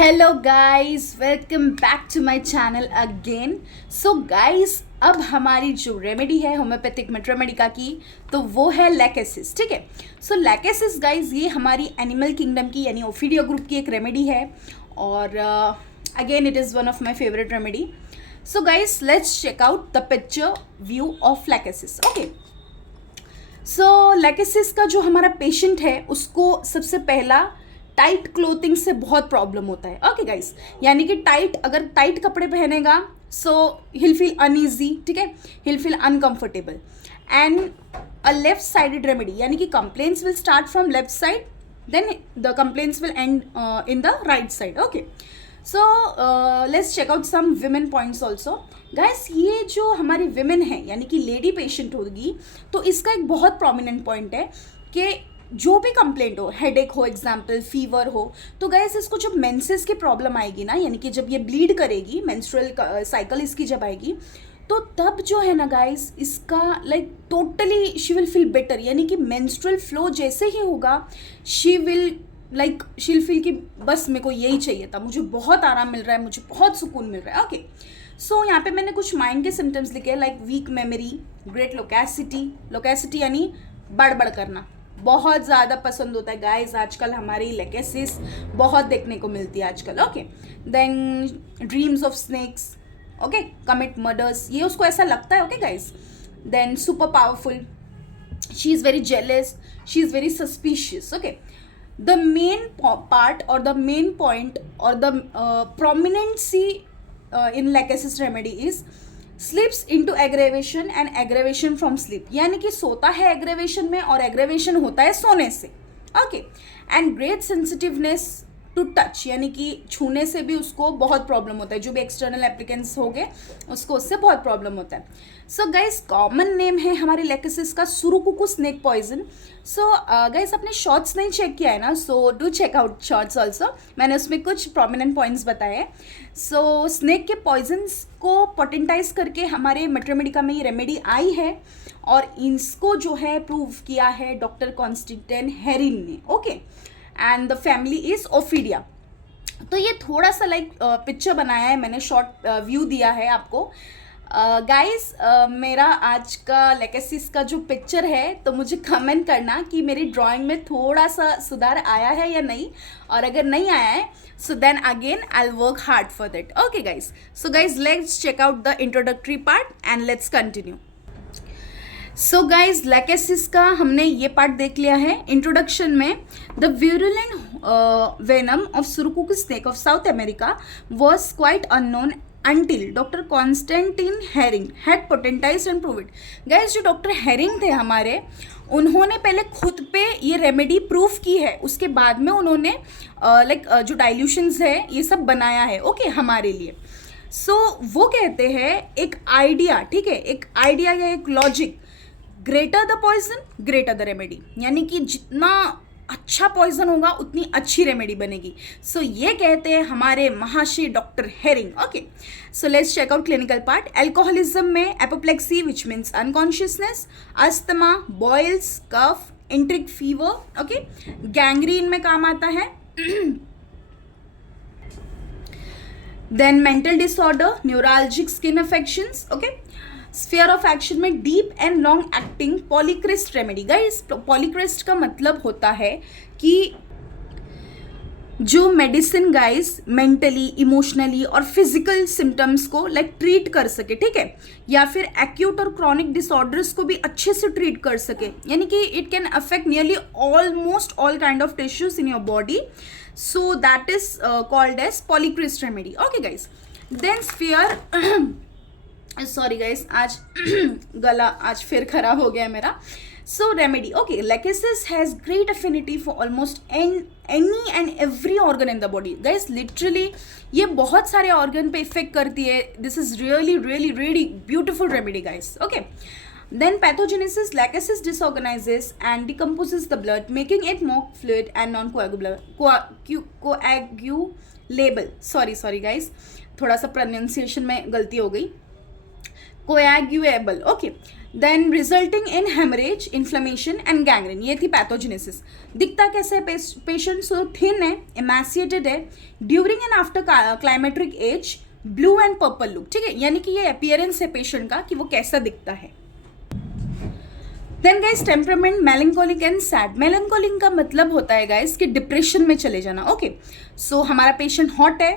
Hello guys, welcome back to my channel again. So guys, अब हमारी जो remedy है होम्योपैथिक मेट्रोमेडिका की, तो वो है लैकेसिस। ठीक है। सो लैकेसिस गाइस, ये हमारी एनिमल किंगडम की यानी ओफिडिया ग्रुप की एक रेमेडी है और again it is one of my favourite remedy. So guys, let's check out the picture view of Lachesis. Okay, so Lachesis का जो हमारा पेशेंट है उसको सबसे पहला टाइट क्लोथिंग से बहुत प्रॉब्लम होता है। ओके गाइस, यानी कि अगर टाइट कपड़े पहनेगा सो हिल फील अनईजी। ठीक है, he'll feel uncomfortable and a left sided remedy, यानी कि complaints will start from left side, then the complaints will end in the right side. Okay, so let's check out some women points also. Guys, ये जो हमारी women है यानी कि lady patient होगी, तो इसका एक बहुत प्रोमिनेंट पॉइंट है कि जो भी कंप्लेंट हो, हेडेक हो, एग्जाम्पल फीवर हो, तो गाइस इसको जब मेंसेस की प्रॉब्लम आएगी ना, यानी कि जब ये ब्लीड करेगी, मेंस्ट्रुअल साइकिल इसकी जब आएगी, तो तब जो है ना गाइस, इसका like totally she will feel better, यानी कि मेंस्ट्रुअल फ्लो जैसे ही होगा शी विल फील कि बस मेरे को यही चाहिए था, मुझे बहुत आराम मिल रहा है, मुझे बहुत सुकून मिल रहा है। ओके, सो यहाँ पे मैंने कुछ माइंड के सिम्टम्स लिखे हैं, like weak memory, great loquacity यानी बड़बड़ करना बहुत ज़्यादा पसंद होता है गाइस आजकल, हमारी लेकेसिस बहुत देखने को मिलती है आजकल। Okay, then dreams of snakes, okay, commit murders, ये उसको ऐसा लगता है। Okay guys, then super powerful, she is very jealous, she is very suspicious. Okay, the main part or the main point or the prominency in lachesis remedy is slips into aggravation and aggravation from sleep, यानी कि सोता है aggravation में और aggravation होता है सोने से। Okay, and great sensitiveness to touch, यानी कि छूने से भी उसको बहुत प्रॉब्लम होता है, जो भी एक्सटर्नल एप्लीकेंट्स हो गए उसको उससे बहुत प्रॉब्लम होता है। सो गाइस, कॉमन नेम है हमारी लेकेसिस का surucucu snake poison. So guys, आपने शॉर्ट्स नहीं चेक किया है ना, so do check out shorts also, मैंने उसमें कुछ प्रोमिनेंट पॉइंट्स बताए हैं। सो स्नेक के पॉइजन्स को पोटेंटाइज करके हमारे मेट्रोमेडिका में ये रेमेडी आई है और इसको जो है प्रूव किया है डॉक्टर कॉन्स्टेंटाइन हेरिंग ने। Okay, and the family is Ophidia. तो ये थोड़ा सा लाइक पिक्चर बनाया है मैंने, शॉर्ट व्यू दिया है आपको। गाइस, मेरा आज का लेकेसिस का जो पिक्चर है, तो मुझे कमेंट करना कि मेरी ड्राइंग में थोड़ा सा सुधार आया है या नहीं, और अगर नहीं आया है so then again I will work hard for that. Okay guys, so guys let's check out the introductory part and let's continue. So guys, Lachesis का हमने ये पार्ट देख लिया है। इंट्रोडक्शन में, the virulent venom of Surucucus snake of South America was quite unknown until Dr. Constantine Herring had potentized and proved it. Guys, जो doctor herring थे हमारे, उन्होंने पहले खुद पे ये रेमेडी प्रूफ की है, उसके बाद में उन्होंने जो डाइल्यूशंस है ये सब बनाया है। ओके, हमारे लिए। सो वो कहते हैं एक आइडिया, ठीक है, एक आइडिया या एक logic, greater the poison greater the remedy, यानी कि जितना अच्छा पॉइजन होगा उतनी अच्छी रेमेडी बनेगी। सो ये कहते हैं हमारे महाशय doctor Hering. Okay, so let's check out clinical part. Alcoholism में apoplexy which means unconsciousness, asthma, boils, cough, enteric fever. Okay, gangrene में काम आता है। Then mental disorder, neuralgic skin affections. Okay, sphere of action में deep and long acting polychrest remedy. Guys, polychrest का मतलब होता है कि जो मेडिसिन गाइस मेंटली, इमोशनली और फिजिकल सिम्टम्स को लाइक ट्रीट कर सके, ठीक है, या फिर एक्यूट और क्रॉनिक डिसऑर्डर्स को भी अच्छे से ट्रीट कर सके, यानी कि it can affect nearly almost all kind of tissues in your body. So that is called as polychrest remedy. Okay guys, then sphere sorry guys, आज गला आज फिर खराब हो गया है मेरा। So remedy, okay, Lachesis has great affinity for almost any and every organ in the body. Guys, literally ये बहुत सारे ऑर्गन पे इफेक्ट करती है। This is really really really beautiful remedy guys. Okay, then pathogenesis, lachesis disorganizes and decomposes the blood, making it more fluid and coagulable. Sorry guys, थोड़ा सा pronunciation में गलती हो गई। Coagulable. Okay, then resulting in haemorrhage, inflammation and gangrene, ये थी pathogenesis. दिखता कैसे है पेशेंट? सो थिन है, एमासिएटेड है, during and after climacteric age, blue and purple look, ठीक है, यानी कि ये अपीयरेंस है पेशेंट का कि वो कैसा दिखता है। Then guys temperament, melancholic and sad. Melancholic का मतलब होता है गाइस कि डिप्रेशन में चले जाना। ओके, सो हमारा पेशेंट हॉट है,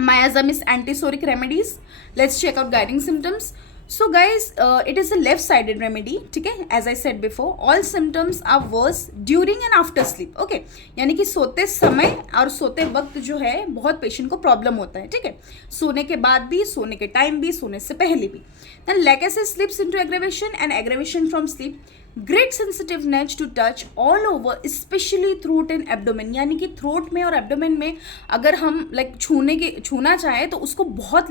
miasm is antipsoric remedies. Let's check out guiding symptoms. So guys, it is a left-sided remedy, ठीक है, as I said before, all symptoms are worse during and after sleep, okay, यानी कि सोते समय और सोते वक्त जो है बहुत पेशेंट को प्रॉब्लम होता है, ठीक है, सोने के बाद भी, सोने के टाइम भी, सोने से पहले भी। Then lachesis slips into aggravation and aggravation from sleep, great sensitiveness to touch all over specially throat and abdomen, यानी कि थ्रोट में और एब्डोमेन में अगर हम छूना चाहें तो उसको बहुत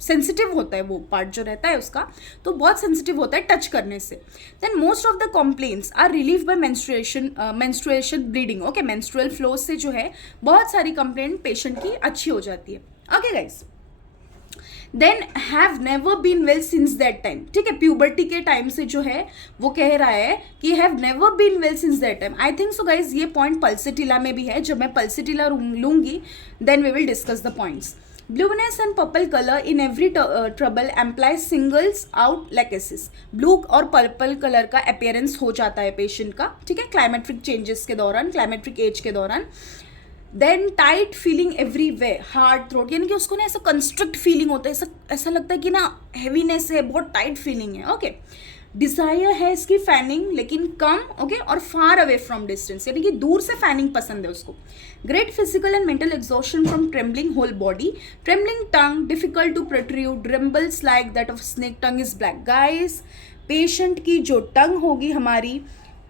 सेंसिटिव होता है, वो पार्ट जो रहता है उसका तो बहुत सेंसिटिव होता है टच करने से। Then most of the complaints are relieve by menstruation bleeding. Okay, menstrual flow से जो है बहुत सारी कंप्लेंट पेशेंट की अच्छी हो जाती है। Okay guys, then have never been well since that time, ठीक है, प्यूबर्टी के टाइम से जो है वो कह रहा है कि have never been well since that time. I think so guys ये पॉइंट पल्सिटिला में भी है, जब मैं पल्सिटिला लूंगी then we will discuss the points. Blueness and purple colour in every trouble employs singles out Lachesis. Blue और purple colour का appearance हो जाता है पेशेंट का, ठीक है, क्लाइमेट्रिक चेंजेस के दौरान, क्लाइमेट्रिक एज के दौरान। Then tight feeling everywhere, hard throat, यानी कि उसको ना ऐसा कंस्ट्रक्ट फीलिंग होता है, ऐसा लगता है कि ना हैवीनेस है, बहुत टाइट फीलिंग है। ओके, डिजायर है इसकी फैनिंग लेकिन कम, ओके, और फार अवे फ्रॉम डिस्टेंस, यानी कि दूर से फैनिंग पसंद है उसको। Great physical and mental exhaustion from trembling whole body, trembling tongue, difficult to protrude, resembles like that of snake, tongue is black. Guys, patient की जो टंग होगी हमारी,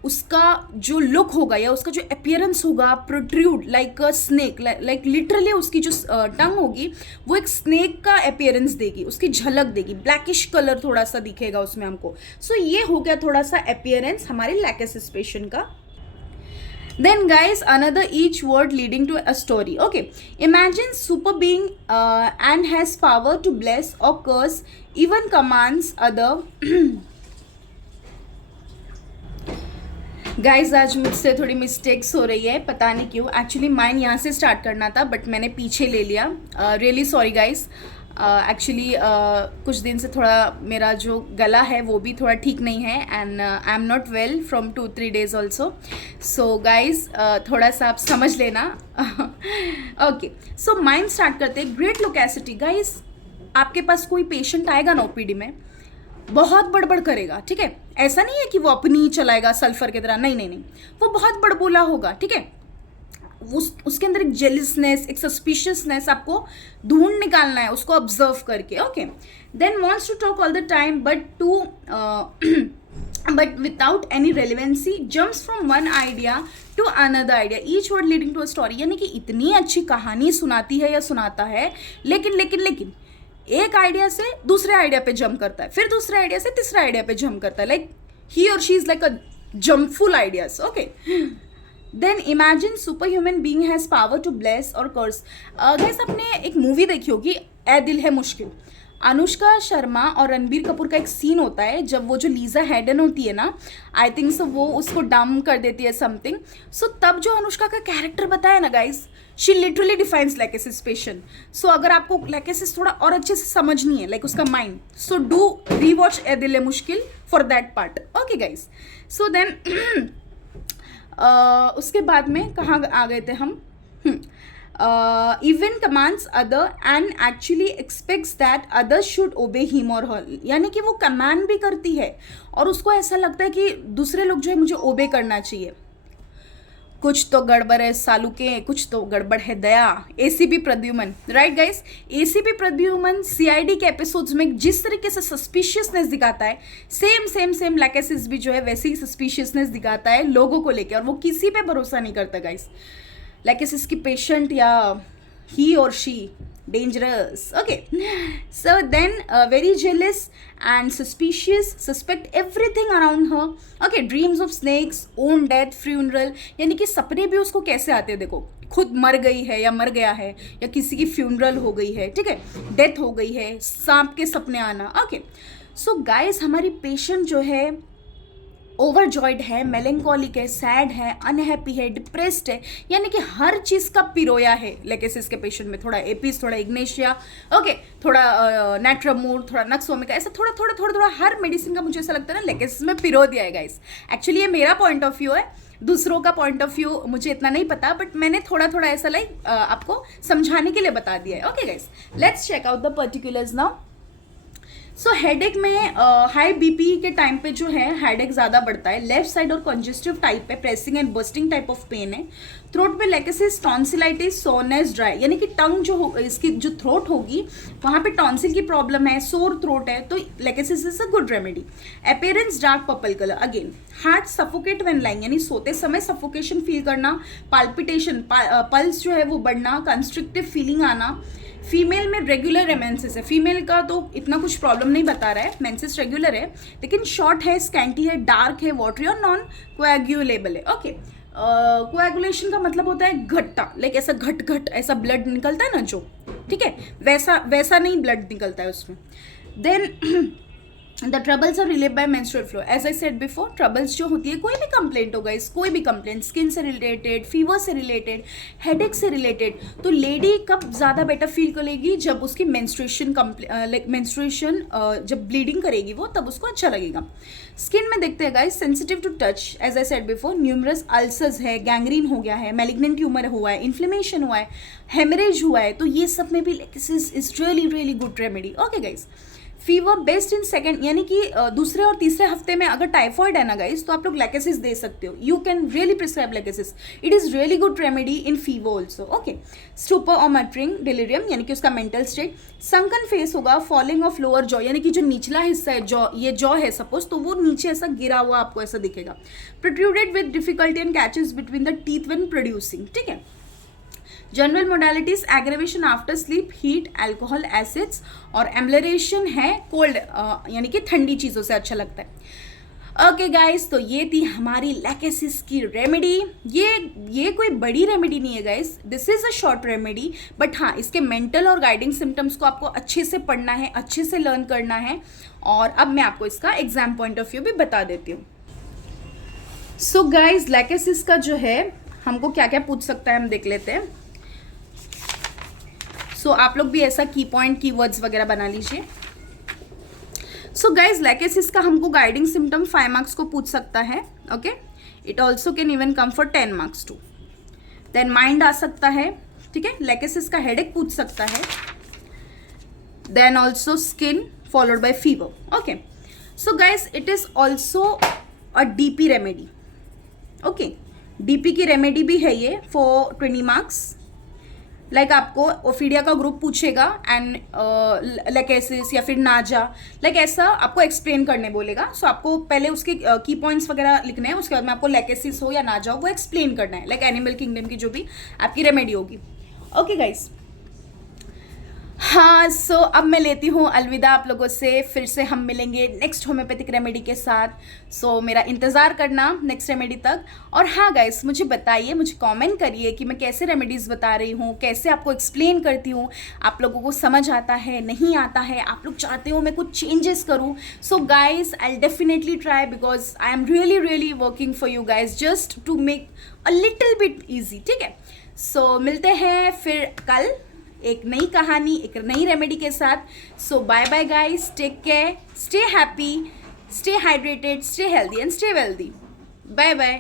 उसका जो लुक होगा या उसका जो अपीयरेंस होगा प्रोट्रूड लाइक अ स्नेक, लाइक लिटरली उसकी जो टंग होगी वो एक स्नेक का अपीयरेंस देगी, उसकी झलक देगी, ब्लैकिश कलर थोड़ा सा दिखेगा उसमें हमको। सो ये हो गया थोड़ा सा अपीयरेंस हमारे लैकेसिस पेशेंट का। Then guys, another each word leading to a story. Okay, imagine super being and has power to bless or curse, even commands other guys आज मुझसे थोड़ी मिस्टेक्स हो रही है, पता नहीं क्यों। एक्चुअली माइन यहाँ से स्टार्ट करना था बट मैंने पीछे ले लिया। Really sorry guys. एक्चुअली कुछ दिन से थोड़ा मेरा जो गला है वो भी थोड़ा ठीक नहीं है and I am not well from 2-3 days also. So guys थोड़ा सा आप समझ लेना। ओके, सो माइन स्टार्ट करते हैं। Great loquacity. गाइज, आपके पास कोई पेशेंट आएगा ना ओपीडी में, बहुत बड़बड़ करेगा, ठीक है, ऐसा नहीं है कि वो अपनी ही चलाएगा सल्फर की तरह, नहीं नहीं नहीं, वो बहुत बड़बोला होगा, ठीक है, उसके अंदर एक जेलिसनेस, एक सस्पिशियसनेस आपको ढूंढ निकालना है उसको ऑब्जर्व करके। Okay, then wants to talk all the time but without any relevancy, jumps from one idea to another idea, each word leading to a story, यानी कि इतनी अच्छी कहानी सुनाती है या सुनाता है लेकिन एक आइडिया से दूसरे आइडिया पे जंप करता है, फिर दूसरे आइडिया से तीसरे आइडिया पे जंप करता है, लाइक ही और she is like a jumpful ideas. Okay, then imagine super human being has power to bless और कर्स। गाइस, आपने एक मूवी देखी होगी ए दिल है मुश्किल, अनुष्का शर्मा और रणबीर कपूर का एक सीन होता है जब वो जो लीजा हेडन होती है ना, आई थिंक सो वो उसको डम कर देती है समथिंग। सो तब जो अनुष्का का कैरेक्टर बताया ना guys, she literally defines Lachesis patient. So अगर आपको लैकेसिस थोड़ा और अच्छे से समझनी है, लाइक उसका mind, so do rewatch Ae Dil Hai Mushkil for that part. Okay guys, so then उसके बाद में कहाँ आ गए थे हम? Even commands other and actually expects that others should obey him or her, यानी कि वो कमांड भी करती है और उसको ऐसा लगता है कि दूसरे लोग जो है मुझे ओबे करना चाहिए। कुछ तो गड़बड़ है सालू के, कुछ तो गड़बड़ है Daya. ACP Pradyuman, right guys, ACP Pradyuman CID के एपिसोड्स में जिस तरीके से सस्पिशियसनेस दिखाता है, सेम लैकेसिस भी जो है वैसे ही सस्पिशियसनेस दिखाता है लोगों को लेकर, और वो किसी पे भरोसा नहीं करता गाइस। लैकेसिस की पेशेंट या ही और she dangerous. Okay, so then very jealous and suspicious, suspect everything around her. Okay, dreams of snakes, own death, funeral, यानी कि सपने भी उसको कैसे आते हैं, देखो खुद मर गई है या मर गया है या किसी की फ्यूनरल हो गई है, ठीक है, डेथ हो गई है, सांप के सपने आना। ओके, सो गाइस हमारी पेशेंट जो है ओवरजॉयड है, मेलेंकोलिक है, सैड है, अनहैप्पी है, डिप्रेस्ड है, यानी कि हर चीज़ का पिरोया है लेकेसिस के पेशेंट में। थोड़ा एपिस, थोड़ा इग्नेशिया, ओके, थोड़ा नेट्रामूर, थोड़ा नक्सोमिका, ऐसा थोड़ा थोड़ा थोड़ा थोड़ा हर मेडिसिन का मुझे ऐसा लगता है ना लेकेसिस में पिरो दिया है गाइस। एक्चुअली ये मेरा पॉइंट ऑफ व्यू है, दूसरों का पॉइंट ऑफ व्यू मुझे इतना नहीं पता, बट मैंने थोड़ा थोड़ा ऐसा लाइक आपको समझाने के लिए बता दिया है। Okay guys, let's check out the particulars now. So headache में हाई बीपी के टाइम पे जो है हेडेक ज़्यादा बढ़ता है, लेफ्ट साइड और कंजेस्टिव टाइप है, pressing and bursting type of pain है। थ्रोट पे लेकेसिस, टॉन्सिलाइटिस, सोनेस, ड्राई, यानी कि टंग जो हो, इसकी जो थ्रोट होगी वहाँ पे टॉन्सिल की प्रॉब्लम है, सोर थ्रोट है, तो lachesis is a good remedy. Appearance dark purple colour. Again heart suffocate when lying, यानी सोते समय सफोकेशन फील करना, पाल्पिटेशन, पल्स जो है वो बढ़ना, कंस्ट्रिक्टिव फीलिंग आना। फीमेल में रेगुलर है मेंसेस है, फीमेल का तो इतना कुछ प्रॉब्लम नहीं बता रहा है, मेंसेस रेगुलर है लेकिन शॉर्ट है, स्कैंटी है, डार्क है, वाटरी और नॉन कोएगुलेबल है। ओके, कोएगुलेशन का मतलब होता है घट्टा, लाइक ऐसा घट घट ऐसा ब्लड निकलता है ना जो, ठीक है, वैसा वैसा नहीं ब्लड निकलता है उसमें। Then the troubles are related by menstrual flow. As I said before, troubles जो होती है, कोई भी कंप्लेंट होगा, इस कोई भी कंप्लेंट, स्किन से रिलेटेड, फीवर से रिलेटेड, हेडेक से रिलेटेड, तो लेडी कब ज़्यादा बेटर फील करेगी, जब उसकी मेंस्ट्रुएशन लाइक मेंस्ट्रुएशन जब ब्लीडिंग करेगी वो, तब उसको अच्छा लगेगा। स्किन में देखते हैं guys, sensitive to touch, as I said before, numerous ulcers है, गैंग्रीन हो गया है, मैलिग्नेंट ट्यूमर हुआ है, इन्फ्लेमेशन हुआ है, हेमरेज हुआ है, तो ये सब में भी lachesis is really really good remedy. Okay guys, fever best in second, यानी कि दूसरे और तीसरे हफ्ते में अगर टाइफॉइड है ना गाइस, तो आप लोग लेकेसिस दे सकते हो, you can really prescribe lachesis, it is really good remedy in fever also. Okay, stupor और मटरिंग, डिलीरियम, यानी कि उसका मेंटल स्टेट, संकन फेस होगा, फॉलिंग ऑफ लोअर जॉ, यानी कि जो निचला हिस्सा है जॉ, ये जॉ है सपोज, तो वो नीचे ऐसा गिरा हुआ आपको ऐसा दिखेगा। Protruded with difficulty and catches between the teeth when producing, ठीक है। General modalities, aggravation after sleep, heat, alcohol, acids, और एम्बलरेशन है कोल्ड, यानी कि ठंडी चीज़ों से अच्छा लगता है। ओके गाइस, तो ये थी हमारी लेकेसिस की रेमेडी। ये कोई बड़ी रेमेडी नहीं है guys, this is a short remedy, but हाँ, इसके मेंटल और गाइडिंग सिम्टम्स को आपको अच्छे से पढ़ना है, अच्छे से लर्न करना है। और अब मैं आपको इसका एग्जाम पॉइंट ऑफ व्यू भी बता देती हूँ। सो गाइस, लेकेसिस का जो है हमको क्या क्या पूछ सकता है हम देख लेते हैं। सो आप लोग भी ऐसा की पॉइंट, की वर्ड्स वगैरह बना लीजिए। सो गाइज, लेकेसिस का हमको गाइडिंग सिम्टम 5 मार्क्स को पूछ सकता है। Okay, it also can even come for 10 marks too. देन माइंड आ सकता है, ठीक है, लेकेसिस का हेडेक पूछ सकता है, then also skin followed by fever. Okay, so guys, it is also a DP remedy. Okay, DP की रेमेडी भी है ये फॉर 20 मार्क्स। लाइक आपको ओफीडिया का ग्रुप पूछेगा एंड लेकेसिस या फिर नाजा, लाइक ऐसा आपको एक्सप्लेन करने बोलेगा। सो आपको पहले उसके की पॉइंट्स वगैरह लिखने हैं, उसके बाद में आपको लेकेसिस हो या नाजा हो वो एक्सप्लेन करना है, लाइक एनिमल किंगडम की जो भी आपकी रेमेडी होगी। ओके गाइस, हाँ, सो अब मैं लेती हूँ अलविदा आप लोगों से, फिर से हम मिलेंगे नेक्स्ट होम्योपैथिक रेमेडी के साथ। सो मेरा इंतज़ार करना नेक्स्ट रेमेडी तक। और हाँ गाइस, मुझे बताइए, मुझे कमेंट करिए कि मैं कैसे रेमेडीज़ बता रही हूँ, कैसे आपको एक्सप्लेन करती हूँ, आप लोगों को समझ आता है, नहीं आता है, आप लोग चाहते हो मैं कुछ चेंजेस करूँ। So guys, I will definitely try, because I am really really working for you guys, just to make a little bit easy, ठीक है। सो मिलते हैं फिर कल एक नई कहानी, एक नई रेमेडी के साथ। So bye bye guys, take care, stay happy, stay hydrated, stay healthy and stay wealthy. Bye bye.